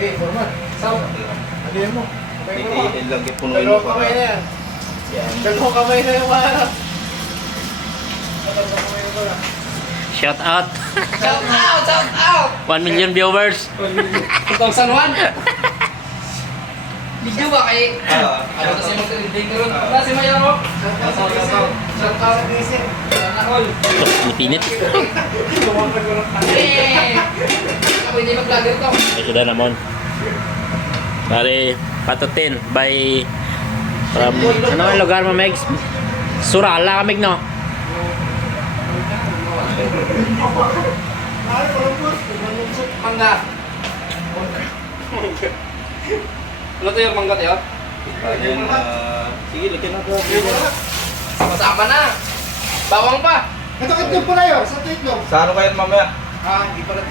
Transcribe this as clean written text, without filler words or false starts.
Okay, format. Sao? Ano mo? Ilagay puno Dalawang kamay na yan. Yan. Dalawang kamay na yung mga... Shout out. Shout out! Shout out! 1 million viewers. 2001? Video ba kay... Ano kasi mag-trending ko ron? Wala si Mayaro? Shout out! Sana all! Pinit. Ako hindi mag-vlogger to. Ito na naman. Pare, patutin by from ano ang lugar mo, Megs? Surala kamig no. Mangga. Ano to yung mangga tayo? Ayan, sige, lagyan na po. Masama na. Bawang pa. Ito itlog po na yun, sa itlog. Sa ano kayo mamaya? Ah, hindi pa rin.